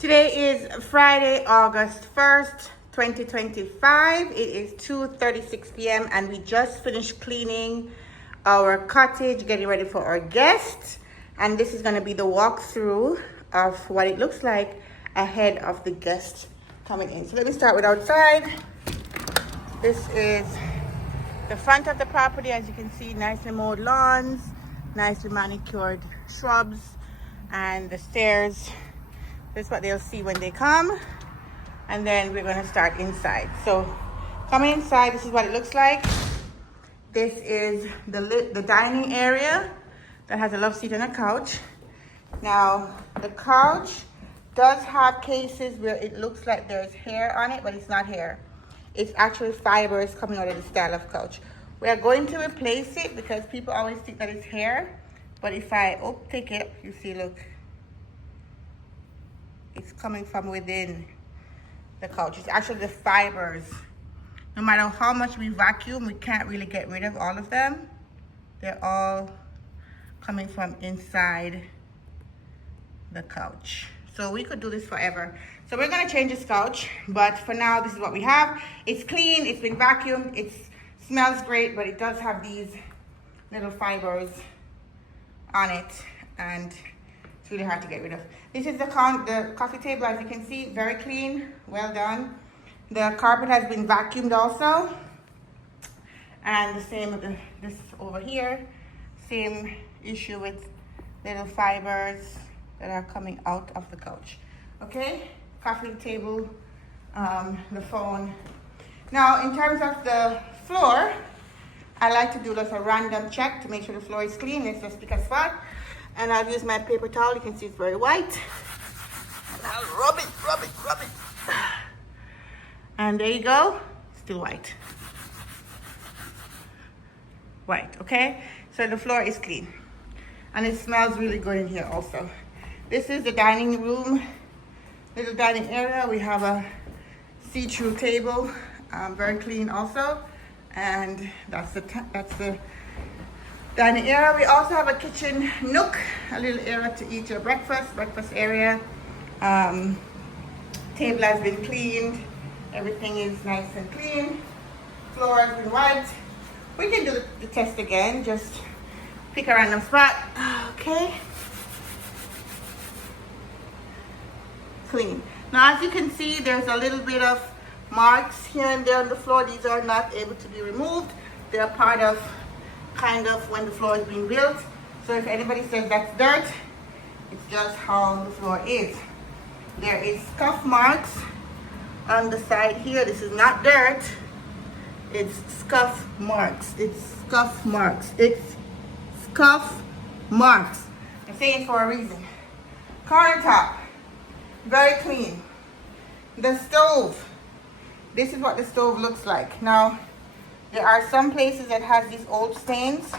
Today is Friday, August 1st, 2025. It is 2:36 p.m. and we just finished cleaning our cottage, getting ready for our guests. And this is going to be the walkthrough of what it looks like ahead of the guests coming in. So let me start with outside. This is the front of the property. As you can see, nicely mowed lawns, nicely manicured shrubs, and the stairs. This is what they'll see when they come. And then we're going to start inside. So coming inside, this is what it looks like. This is the dining area that has a love seat and a couch. Now, the couch does have cases where it looks like there's hair on it, but it's not hair. It's actually fibers coming out of the style of couch. We are going to replace it because people always think that it's hair. But if I take it, you see, look. It's coming from within the couch. It's actually the fibers. No matter how much we vacuum, we can't really get rid of all of them. They're all coming from inside the couch. So we could do this forever. So we're gonna change this couch, but for now, this is what we have. It's clean, it's been vacuumed, it smells great, but it does have these little fibers on it, and it's really hard to get rid of. This is the coffee table, as you can see, very clean, well done. The carpet has been vacuumed also. And the same with this over here. Same issue with little fibers that are coming out of the couch. Okay, coffee table, the phone. Now, in terms of the floor, I like to do like a random check to make sure the floor is clean. Let's just pick a spot. And I've used my paper towel. You can see it's very white. And I'll rub it. And there you go. Still white. White, okay? So the floor is clean. And it smells really good in here also. This is the dining room, little dining area. We have a see-through table, very clean also. And that's the dining area. We also have a kitchen nook, a little area to eat your breakfast area. Table has been cleaned. Everything is nice and clean. Floor has been wiped. We can do the test again. Just pick a random spot. Okay. Clean. Now, as you can see, there's a little bit of marks here and there on the floor. These are not able to be removed. They're part of kind of when the floor is being built. So if anybody says that's dirt, it's just how the floor is. There is scuff marks on the side here. This is not dirt. It's scuff marks. It's scuff marks. It's scuff marks. I'm saying it for a reason. Countertop, very clean. The stove. This is what the stove looks like. Now, there are some places that has these old stains.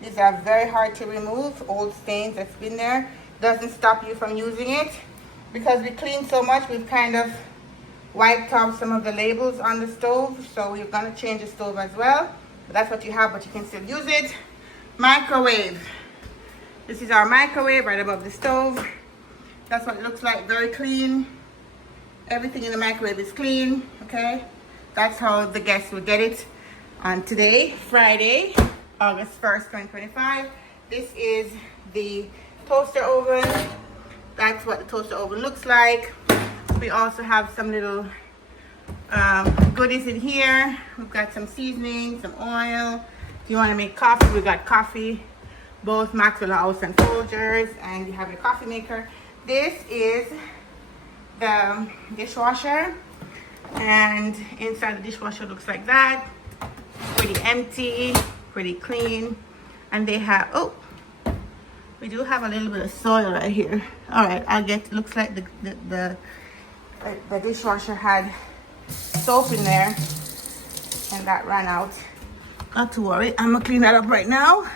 These are very hard to remove. Old stains that's been there. Doesn't stop you from using it. Because we clean so much, we've kind of wiped off some of the labels on the stove. So we're gonna change the stove as well. But that's what you have, but you can still use it. Microwave. This is our microwave right above the stove. That's what it looks like, very clean. Everything in the microwave is clean, okay? That's how the guests will get it on today, Friday, August 1st, 2025. This is the toaster oven. That's what the toaster oven looks like. We also have some little goodies in here. We've got some seasoning, some oil. If you want to make coffee, we got coffee, both Maxwell House and Folgers, and you have your coffee maker. This is the dishwasher, and inside the dishwasher looks like that. Pretty empty, pretty clean. And they have, we do have a little bit of soil right here. All right, looks like the dishwasher had soap in there and that ran out. Not to worry, I'm gonna clean that up right now.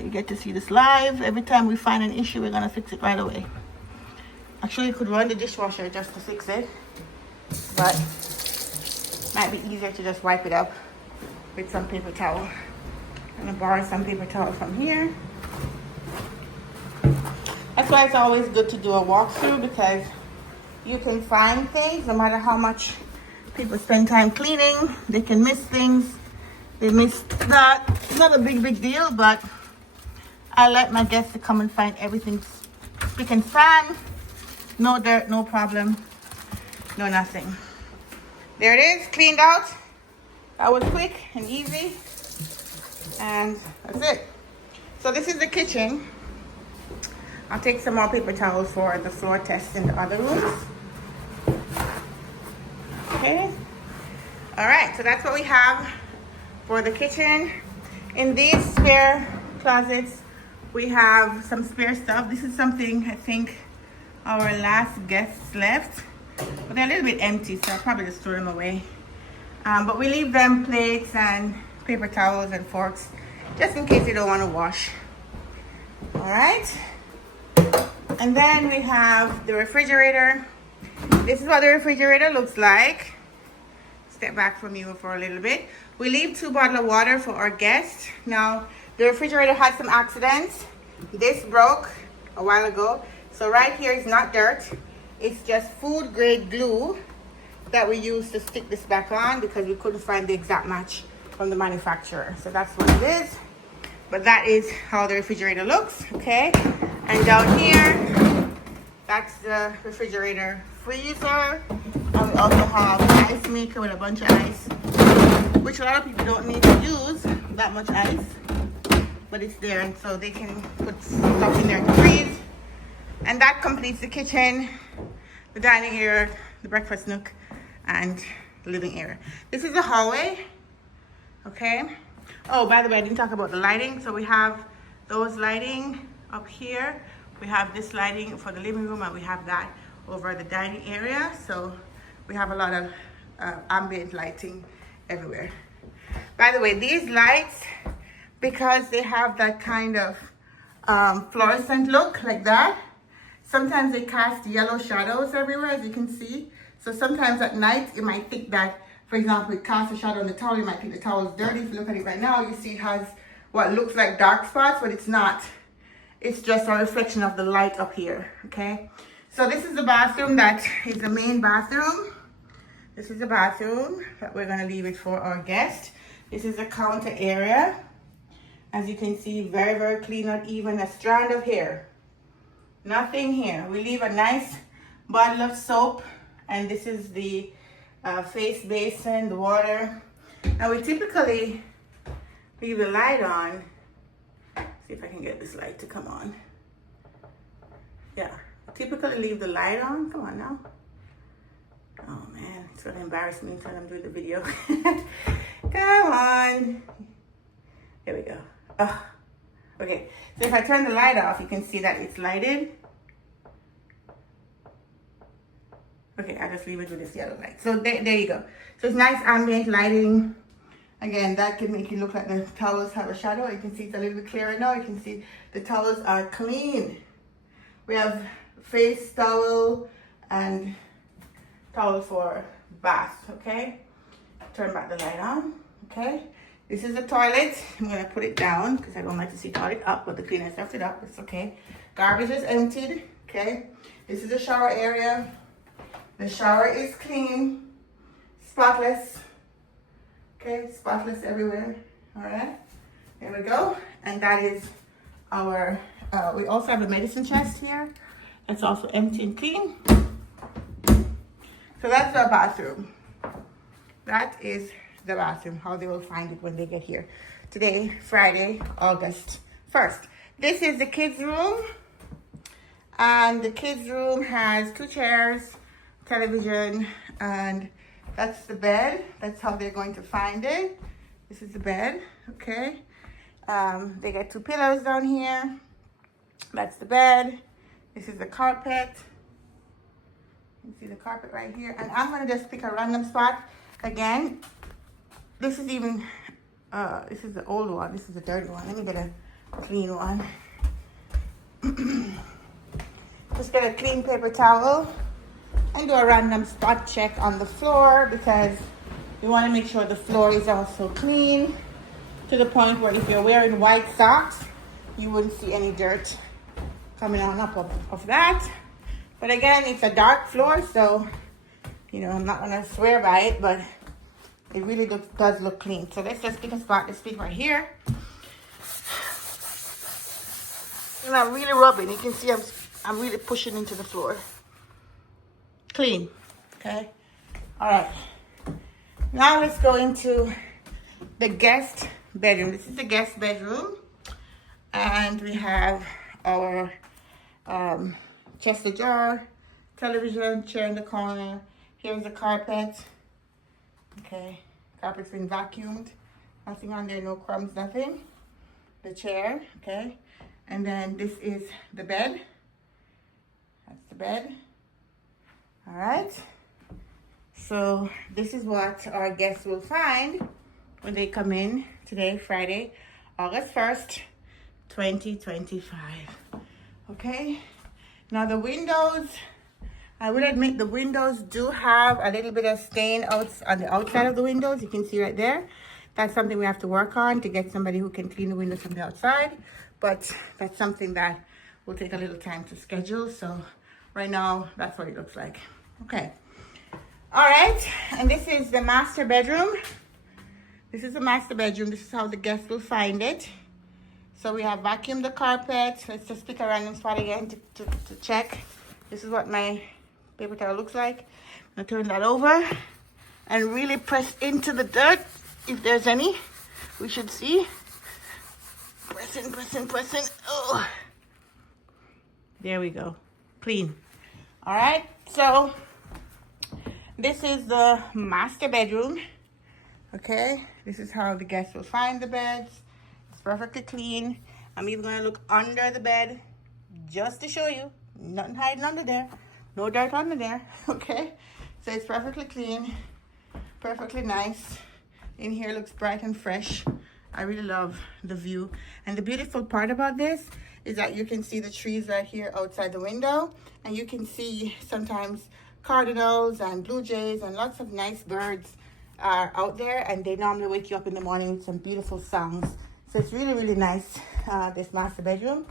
You get to see this live. Every time we find an issue, we're gonna fix it right away. Actually, you could run the dishwasher just to fix it, but might be easier to just wipe it up with some paper towel. I'm gonna borrow some paper towel from here. That's why it's always good to do a walkthrough, because you can find things no matter how much people spend time cleaning. They can miss things. They missed that. It's not a big deal, but I like my guests to come and find everything spick and span. No dirt, no problem, no nothing. There it is, cleaned out. That was quick and easy. And that's it. So this is the kitchen. I'll take some more paper towels for the floor test in the other rooms. Okay. All right, so that's what we have for the kitchen. In these spare closets, we have some spare stuff. This is something I think our last guests left, but they're a little bit empty, so I'll probably just throw them away. But we leave them plates and paper towels and forks, just in case they don't want to wash. All right. And then we have the refrigerator. This is what the refrigerator looks like. Step back from you for a little bit. We leave 2 bottles of water for our guests. Now, the refrigerator had some accidents. This broke a while ago. So right here is not dirt. It's just food grade glue that we use to stick this back on because we couldn't find the exact match from the manufacturer. So that's what it is. But that is how the refrigerator looks, okay? And down here, that's the refrigerator freezer. And we also have an ice maker with a bunch of ice, which a lot of people don't need to use that much ice, but it's there, and so they can put stuff in there to freeze. And that completes the kitchen, the dining area, the breakfast nook, and the living area. This is the hallway, okay? Oh, by the way, I didn't talk about the lighting. So we have those lighting up here. We have this lighting for the living room, and we have that over the dining area. So we have a lot of ambient lighting everywhere. By the way, these lights, because they have that kind of fluorescent look like that, sometimes they cast yellow shadows everywhere, as you can see. So sometimes at night, you might think that, for example, it casts a shadow on the towel. You might think the towel is dirty. If you look at it right now, you see it has what looks like dark spots, but it's not. It's just a reflection of the light up here, okay? So this is the bathroom that is the main bathroom. This is the bathroom that we're gonna leave it for our guest. This is the counter area. As you can see, very clean, not even a strand of hair. Nothing here. We leave a nice bottle of soap, and this is the face basin, the water. Now we typically leave the light on. See if I can get this light to come on. Yeah, I typically leave the light on. Come on now. Oh man, it's gonna embarrass me until I'm doing the video. Come on. There we go. Oh. Okay, so if I turn the light off, you can see that it's lighted. Okay, I'll just leave it with this yellow light. So there you go. So it's nice ambient lighting. Again, that can make it look like the towels have a shadow. You can see it's a little bit clearer now. You can see the towels are clean. We have face towel and towel for bath, okay? Turn back the light on, okay? This is the toilet. I'm gonna put it down because I don't like to see toilet up, but the cleaners left it up, it's okay. Garbage is emptied, okay? This is the shower area. The shower is clean, spotless, okay? Spotless everywhere, all right? There we go. And that is our, we also have a medicine chest here. It's also empty and clean. So that's our bathroom. That is the bathroom, how they will find it when they get here. Today, Friday, August 1st. This is the kids' room. And the kids' room has 2 chairs, television, and that's the bed. That's how they're going to find it. This is the bed, okay? They get 2 pillows down here. That's the bed. This is the carpet. You can see the carpet right here. And I'm gonna just pick a random spot. Again, this is even, this is the old one. This is the dirty one. Let me get a clean one. Just get a clean paper towel and do a random spot check on the floor because you want to make sure the floor is also clean to the point where if you're wearing white socks, you wouldn't see any dirt coming on up of that. But again, it's a dark floor, so, you know, I'm not gonna swear by it, but it really does look clean. So let's just pick a spot. Let's pick right here. And I'm really rubbing. You can see I'm really pushing into the floor. Clean, okay? All right. Now let's go into the guest bedroom. This is the guest bedroom. And we have our chest of drawer, television, chair in the corner. Here's the carpet. Okay, carpet's been vacuumed. Nothing on there, no crumbs, nothing. The chair, okay. And then this is the bed. That's the bed. All right. So this is what our guests will find when they come in today, Friday, August 1st, 2025. Okay. Now the windows, I will admit the windows do have a little bit of stain out on the outside of the windows. You can see right there. That's something we have to work on to get somebody who can clean the windows from the outside. But that's something that will take a little time to schedule. So right now, that's what it looks like. Okay. All right. And this is the master bedroom. This is the master bedroom. This is how the guests will find it. So we have vacuumed the carpet. Let's just pick a random spot again to check. This is what my paper towel looks like. I'm gonna turn that over and really press into the dirt if there's any. We should see. Pressing, pressing, pressing. Oh, there we go. Clean. All right. So this is the master bedroom. Okay. This is how the guests will find the beds. It's perfectly clean. I'm even gonna look under the bed just to show you. Nothing hiding under there. No dirt under there. Okay. So it's perfectly clean. Perfectly nice. In here looks bright and fresh. I really love the view. And the beautiful part about this is that you can see the trees right here outside the window. And you can see sometimes cardinals and blue jays and lots of nice birds are out there. And they normally wake you up in the morning with some beautiful songs. So it's really, really nice, this master bedroom.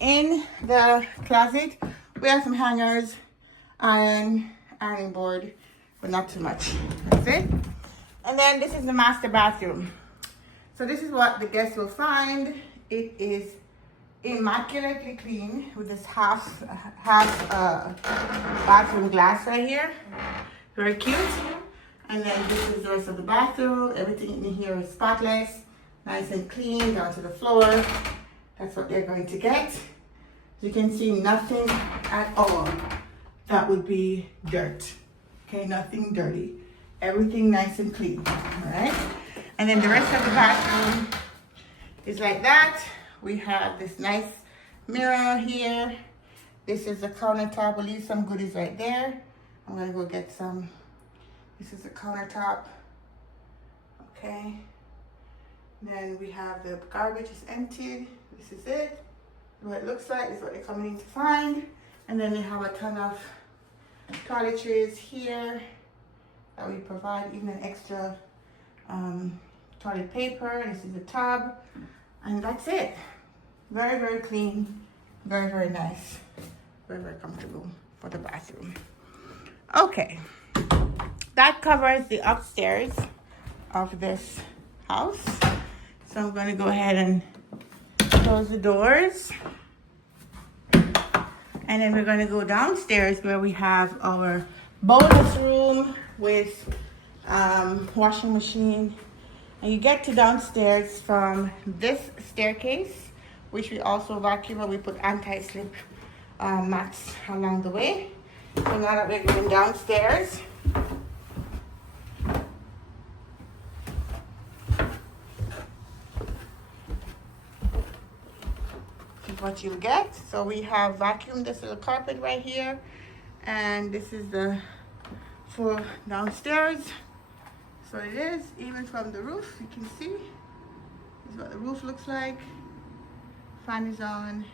In the closet, we have some hangers, ironing board, but not too much. That's it. And then this is the master bathroom. So this is what the guests will find. It is immaculately clean with this half bathroom glass right here. Very cute. And then this is the rest of the bathroom. Everything in here is spotless, nice and clean, down to the floor. That's what they're going to get. You can see nothing at all that would be dirt. Okay, nothing dirty. Everything nice and clean, all right? And then the rest of the bathroom is like that. We have this nice mirror here. This is the countertop. We'll leave some goodies right there. I'm gonna go get some. This is the countertop, okay? Then we have the garbage is emptied. This is it. What it looks like is what they're coming in to find. And then they have a ton of toiletries here that we provide, even an extra toilet paper. This is the tub, and that's it. Very, very clean, very, very nice, very, very comfortable for the bathroom. Okay, that covers the upstairs of this house. So I'm going to go ahead and close the doors. And then we're going to go downstairs where we have our bonus room with washing machine. And you get to downstairs from this staircase, which we also vacuum, and we put anti-slip mats along the way. So now that we're going downstairs, what you get. So we have vacuumed this little carpet right here, and this is the full downstairs. So it is, even from the roof, you can see this is what the roof looks like. Fan is on,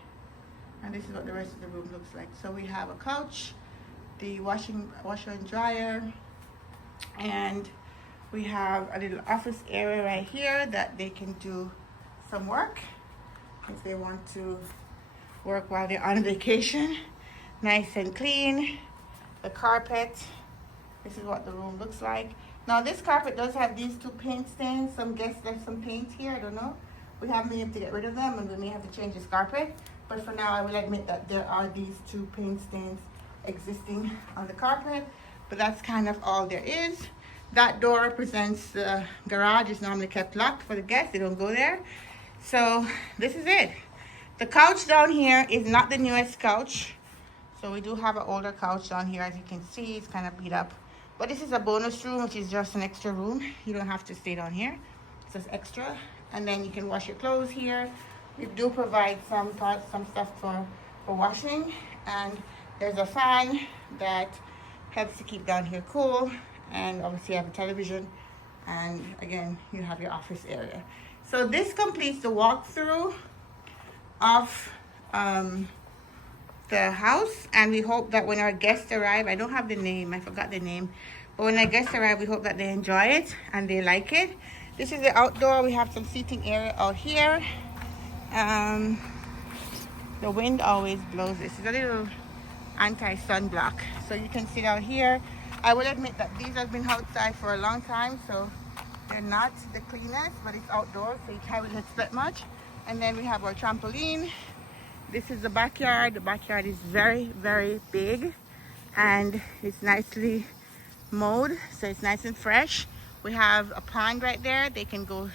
and this is what the rest of the room looks like. So we have a couch, the washer and dryer, and we have a little office area right here that they can do some work if they want to work while they're on vacation. Nice and clean. The carpet, this is what the room looks like. Now this carpet does have these 2 paint stains. Some guests left some paint here, I don't know. We haven't been able to get rid of them, and we may have to change this carpet. But for now, I will admit that there are these 2 paint stains existing on the carpet. But that's kind of all there is. That door represents the garage. It's normally kept locked for the guests. They don't go there. So this is it. The couch down here is not the newest couch. So we do have an older couch down here. As you can see, it's kind of beat up. But this is a bonus room, which is just an extra room. You don't have to stay down here. It's just extra. And then you can wash your clothes here. We do provide some stuff for washing. And there's a fan that helps to keep down here cool. And obviously you have a television. And again, you have your office area. So this completes the walkthrough of the house, and we hope that when our guests arrive, I don't have the name, I forgot the name, but when our guests arrive, we hope that they enjoy it and they like it. This is the outdoor. We have some seating area out here. The wind always blows. This is a little anti-sunblock, so you can sit out here. I will admit that these have been outside for a long time, so they're not the cleanest, but it's outdoors, so you can't really expect much. And then we have our trampoline. This is the backyard. The backyard is very, very big, and it's nicely mowed, so it's nice and fresh. We have a pond right there. They can go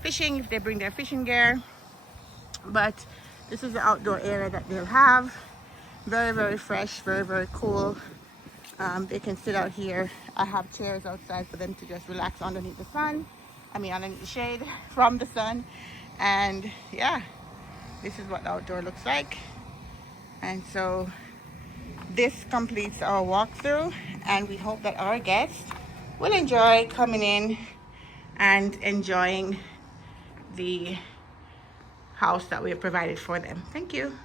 fishing if they bring their fishing gear. But this is the outdoor area that they'll have. Very, very fresh, very, very cool. They can sit out here. I have chairs outside for them to just relax underneath the sun. Underneath the shade from the sun. And yeah, this is what the outdoor looks like. And so this completes our walkthrough, and we hope that our guests will enjoy coming in and enjoying the house that we have provided for them. Thank you.